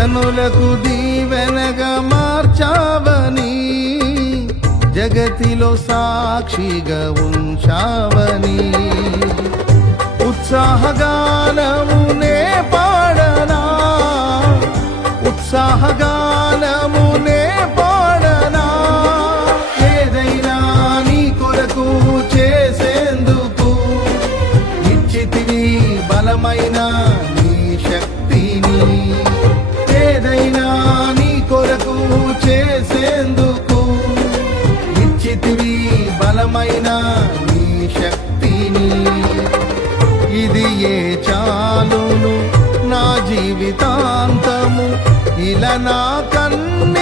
జనులకు దీవెనగా మార్చావని, జగతిలో సాక్షిగా ఉంచావని, ఉత్సాహగానమునే పాడనా, ఉత్సాహగానమునే పాడనా. ఏదైనా నీ కొరకు చేసేందుకు ఇచ్చితివి బలమైన నీ శక్తిని. ఏదైనా నీ కొరకు చేసేందుకు ఇచ్చితివి బలమైన నీ శక్తిని. ఇది ఏ చాలును నా జీవితాంతము, ఇలా నా కన్నీ